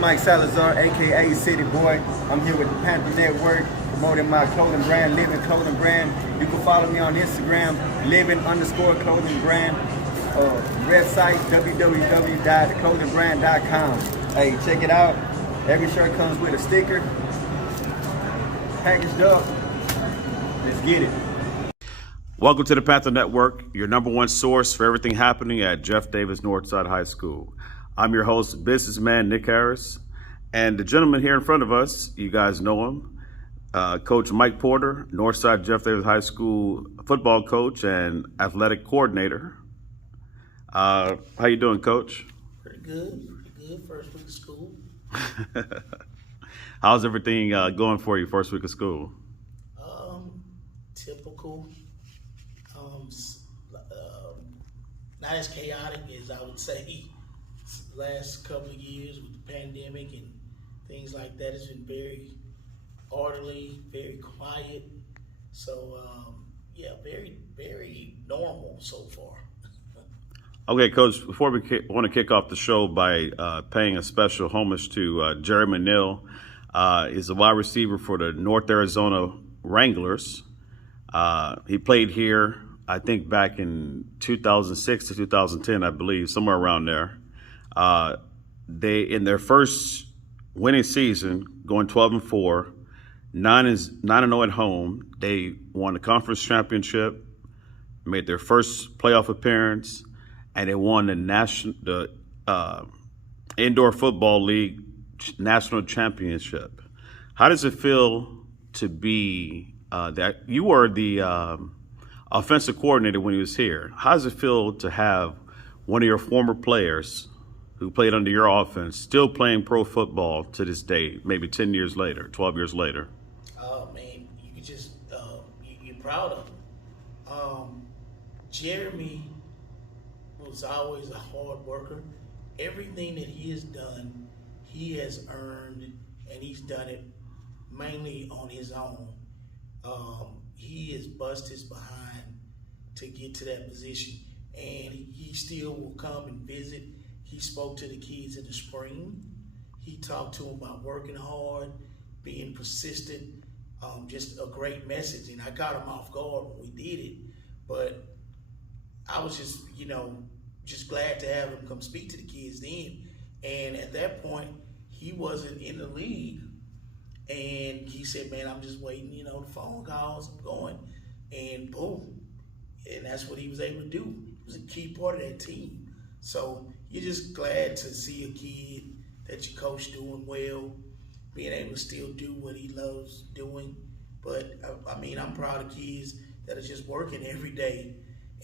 Mike Salazar, aka City Boy. I'm here with the Panther Network, promoting my clothing brand, Living Clothing Brand. You can follow me on Instagram, Living_Clothing Brand. Website, www.theclothingbrand.com. Hey, check it out. Every shirt comes with a sticker. Packaged up. Let's get it. Welcome to the Panther Network, your number one source for everything happening at Jeff Davis Northside High School. I'm your host, businessman Nick Harris, and the gentleman here in front of us, you guys know him, Coach Mike Porter, Northside Jeff Davis High School football coach and athletic coordinator. How you doing, Coach? Pretty good. First week of school. How's everything going for you first week of school? Typical. Not as chaotic as I would say last couple of years with the pandemic and things like that. It's been very orderly, very quiet. So, very, very normal so far. Okay, Coach, before we want to kick off the show by paying a special homage to Jerry Manil. He's a wide receiver for the North Arizona Wranglers. He played here, I think, back in 2006 to 2010, I believe, somewhere around there. They, in their first winning season, going 12-4, 9-0 at home, they won the conference championship, made their first playoff appearance, and they won the Indoor Football League National Championship. How does it feel to be that you were the offensive coordinator when he was here? How does it feel to have one of your former players who played under your offense still playing pro football to this day, maybe 10 years later, 12 years later? Oh, man, you can just, you're proud of him. Jeremy was always a hard worker. Everything that he has done, he has earned, and he's done it mainly on his own. He has busted his behind to get to that position, and he still will come and visit. He spoke to the kids in the spring. He talked to them about working hard, being persistent, just a great message. And I got him off guard when we did it, but I was just, just glad to have him come speak to the kids then. And at that point, he wasn't in the league. And he said, man, I'm just waiting, the phone calls, I'm going, and boom. And that's what he was able to do. He was a key part of that team. So you're just glad to see a kid that you coach doing well, being able to still do what he loves doing. But, I'm proud of kids that are just working every day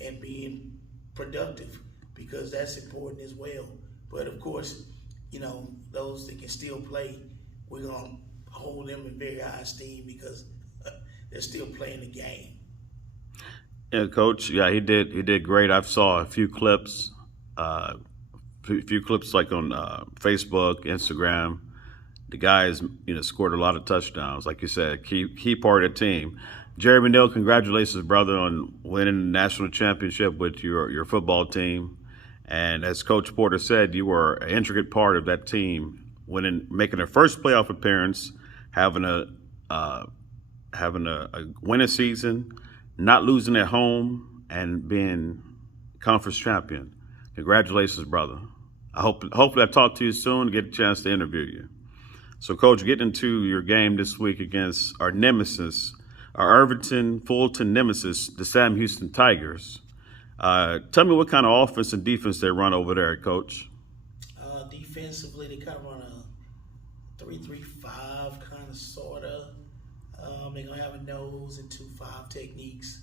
and being productive, because that's important as well. But, of course, those that can still play, we're going to hold them in very high esteem because they're still playing the game. Yeah, Coach. Yeah, he did great. I saw a few clips, like on Facebook, Instagram. The guys, scored a lot of touchdowns. Like you said, key part of the team. Jerry Manil, congratulations, brother, on winning the national championship with your football team. And as Coach Porter said, you were an intricate part of that team, making their first playoff appearance, having a winning season, not losing at home, and being conference champion. Congratulations, brother. Hopefully I talk to you soon and get a chance to interview you. So, Coach, getting into your game this week against our nemesis, our Fulton nemesis, the Sam Houston Tigers. Tell me what kind of offense and defense they run over there, Coach. Defensively, they kind of run a 3-3-5 kind of, sort of. They're going to have a nose and 2-5 techniques.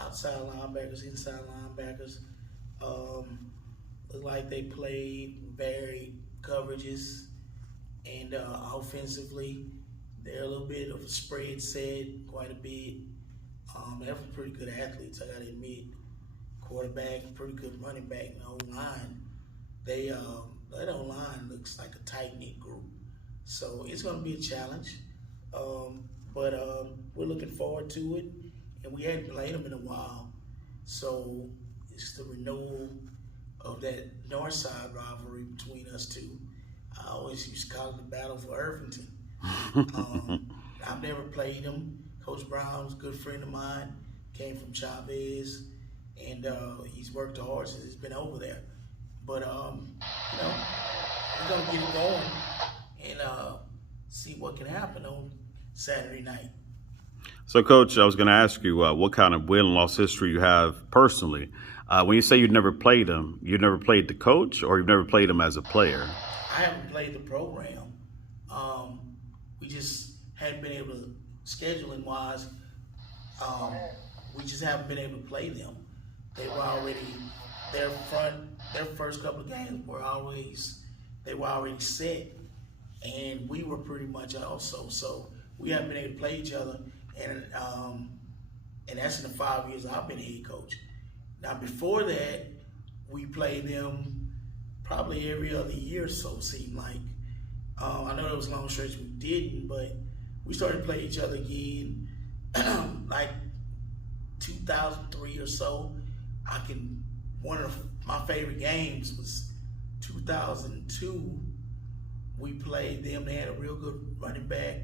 Outside linebackers, inside linebackers. Look like they played varied coverages. And offensively, they're a little bit of a spread set, quite a bit. They have pretty good athletes, I got to admit. Quarterback, pretty good running back, and the O-line. That O-line looks like a tight-knit group. So it's going to be a challenge. But we're looking forward to it. And we hadn't played them in a while. So it's the renewal of that north side rivalry between us two. I always used to call it the battle for Irvington. I've never played him. Coach Brown was a good friend of mine, came from Chavez, and he's worked hard since he's been over there. But, we're going to get it going and see what can happen on Saturday night. So, Coach, I was going to ask you what kind of win and loss history you have personally. When you say you've never played him, you've never played the coach, or you've never played him as a player? I haven't played the program. We just hadn't been able to, scheduling wise, we just haven't been able to play them. They were already, their first couple of games were already set, and we were pretty much also. So we haven't been able to play each other, and that's in the 5 years I've been head coach. Now before that, we played them probably every other year or so, it seemed like. I know there was a long stretch we didn't, but we started playing each other again like 2003 or so. One of my favorite games was 2002. We played them. They had a real good running back,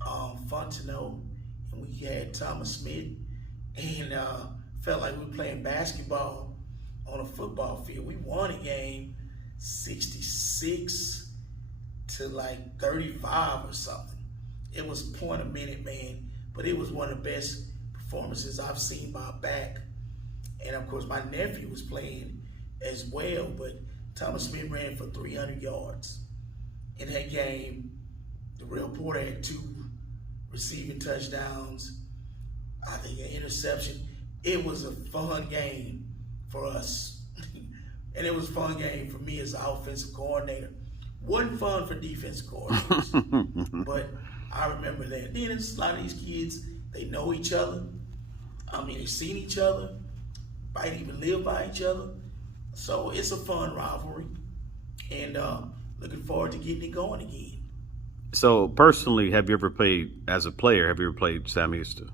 Fontenot, and we had Thomas Smith, and felt like we were playing basketball on a football field. We won a game 66 to like 35 or something. It was point a minute, man, but it was one of the best performances I've seen by a back. And of course, my nephew was playing as well, but Thomas Smith ran for 300 yards. In that game, the Real Porter had 2 receiving touchdowns, I think an interception. It was a fun game for us. And it was a fun game for me as an offensive coordinator. Wasn't fun for defensive coordinators, but I remember that. Then it's a lot of these kids, they know each other. I mean, they've seen each other, might even live by each other. So it's a fun rivalry, and looking forward to getting it going again. So personally, have you ever played, as a player, have you ever played Sam Houston?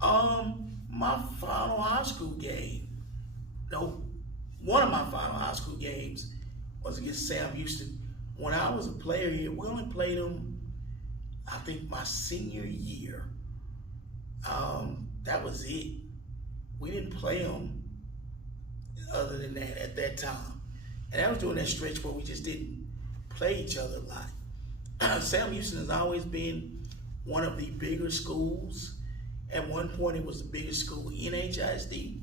My final high school game, one of my final high school games was against Sam Houston. When I was a player here, we only played them, I think, my senior year. That was it. We didn't play them other than that at that time. And that was during that stretch where we just didn't play each other a lot. Sam Houston has always been one of the bigger schools. At one point, it was the biggest school in HISD.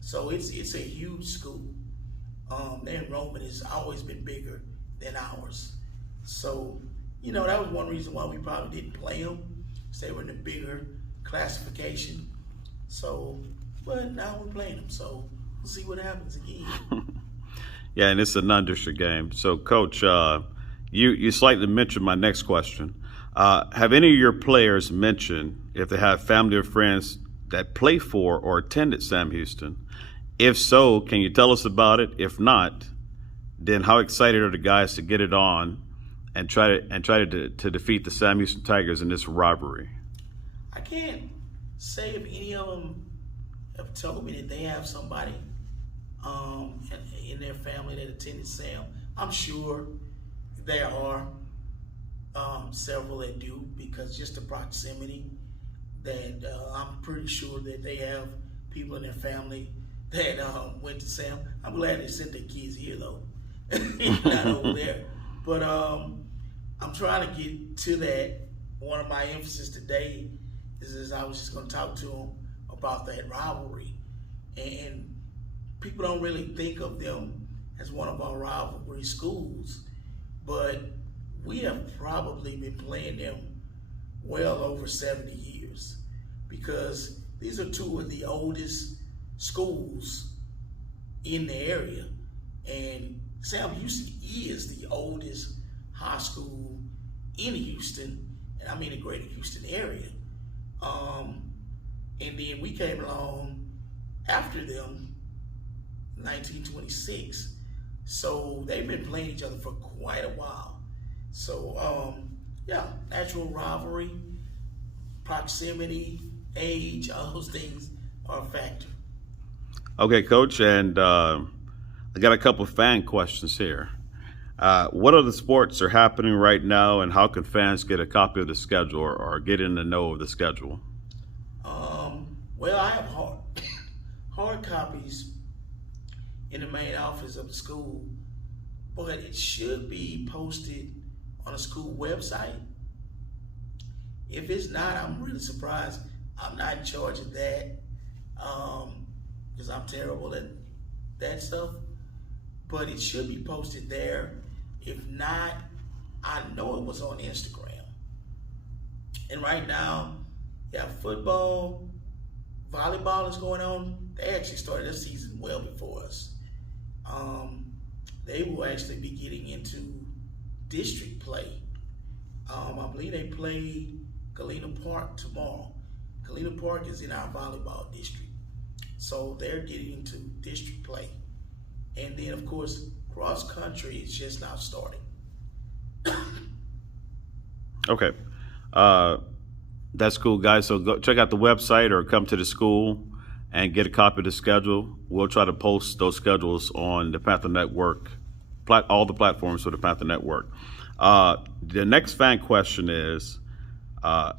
So it's a huge school. Their enrollment has always been bigger than ours. So, that was one reason why we probably didn't play them, because they were in a bigger classification. So, but now we're playing them. So we'll see what happens again. Yeah, and it's a non-district game. So, Coach, you slightly mentioned my next question. Have any of your players mentioned if they have family or friends that play for or attended Sam Houston? If so, can you tell us about it? If not, then how excited are the guys to get it on and try to defeat the Sam Houston Tigers in this rivalry? I can't say if any of them have told me that they have somebody in their family that attended Sam. I'm sure there are several that do, because just the proximity, that I'm pretty sure that they have people in their family that went to Sam. I'm glad they sent their kids here though, not over there. But I'm trying to get to that. One of my emphasis today is I was just going to talk to them about that rivalry, and people don't really think of them as one of our rivalry schools, but we have probably been playing them well over 70 years, because these are 2 of the oldest schools in the area, and Sam Houston is the oldest high school in Houston, and I mean the greater Houston area. And then we came along after them in 1926. So they've been playing each other for quite a while. So, natural rivalry, proximity, age, all those things are a factor. Okay, Coach, and I got a couple of fan questions here. What other sports are happening right now, and how can fans get a copy of the schedule or get in the know of the schedule? Well, I have hard copies in the main office of the school, but it should be posted on a school website. If it's not, I'm really surprised. I'm not in charge of that because I'm terrible at that stuff. But it should be posted there. If not, I know it was on Instagram. And right now, you have football, volleyball is going on. They actually started this season well before us. They will actually be getting into district play. I believe they play Galena Park tomorrow. Galena Park is in our volleyball district. So they're getting into district play. And then, of course, cross country is just now starting. Okay. That's cool, guys. So go check out the website or come to the school and get a copy of the schedule. We'll try to post those schedules on the Panther Network, all the platforms for the Panther Network. The next fan question is,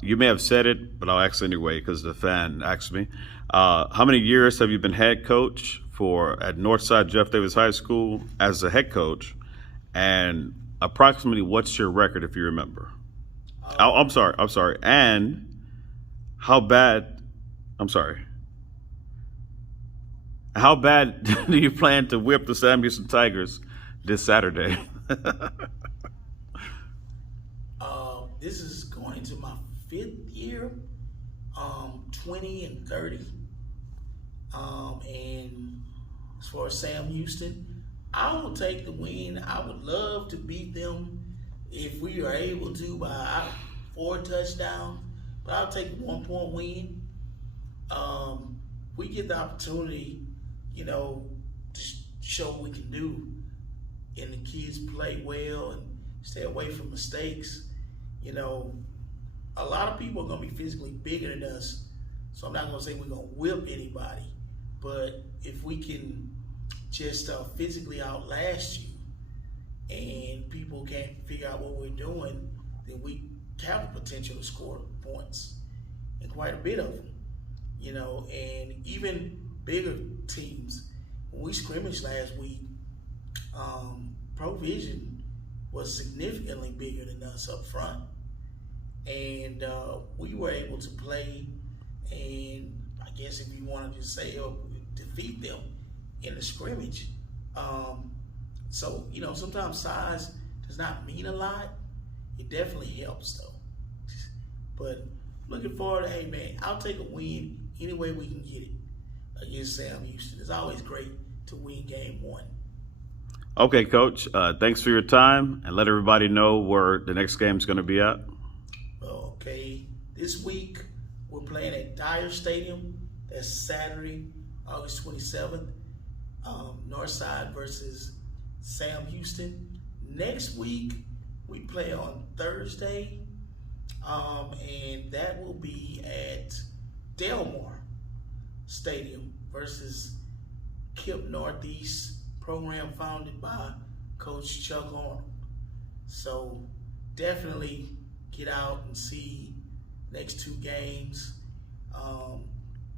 you may have said it, but I'll ask anyway because the fan asked me. How many years have you been head coach at Northside Jeff Davis High School as a head coach? And approximately what's your record, if you remember? I'm sorry. And how bad do you plan to whip the Sam Houston Tigers this Saturday? This is going into my 5th year, 20 and 30. And as far as Sam Houston, I will take the win. I would love to beat them if we are able to by 4 touchdowns, but I'll take a 1-point win. We get the opportunity, to show what we can do, and the kids play well and stay away from mistakes. A lot of people are going to be physically bigger than us, so I'm not going to say we're going to whip anybody, but if we can just physically outlast you and people can't figure out what we're doing, then we have the potential to score points, and quite a bit of them, and even bigger teams. When we scrimmaged last week, Provision was significantly bigger than us up front, and we were able to play, and I guess if you want to just say defeat them in the scrimmage. So sometimes size does not mean a lot. It definitely helps though. But looking forward to, hey man, I'll take a win any way we can get it against Sam Houston. It's always great to win game 1. Okay, Coach. Thanks for your time, and let everybody know where the next game is going to be at. Okay, this week we're playing at Dyer Stadium. That's Saturday, August 27th. Northside versus Sam Houston. Next week we play on Thursday, and that will be at Delmar Stadium versus KIPP Northeast, program founded by Coach Chuck Arnold. So definitely get out and see next 2 games.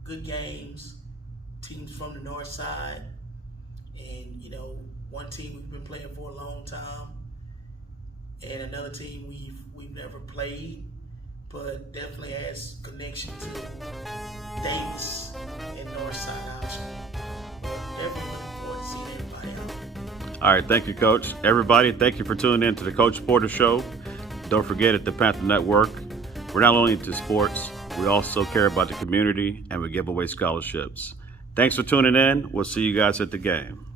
Good games, teams from the north side, and one team we've been playing for a long time, and another team we've never played, but definitely has connection to Davis and Northside High School. Definitely looking forward to seeing everybody out. All right, thank you, Coach. Everybody, thank you for tuning in to the Coach Porter Show. Don't forget, at the Panther Network, we're not only into sports, we also care about the community, and we give away scholarships. Thanks for tuning in. We'll see you guys at the game.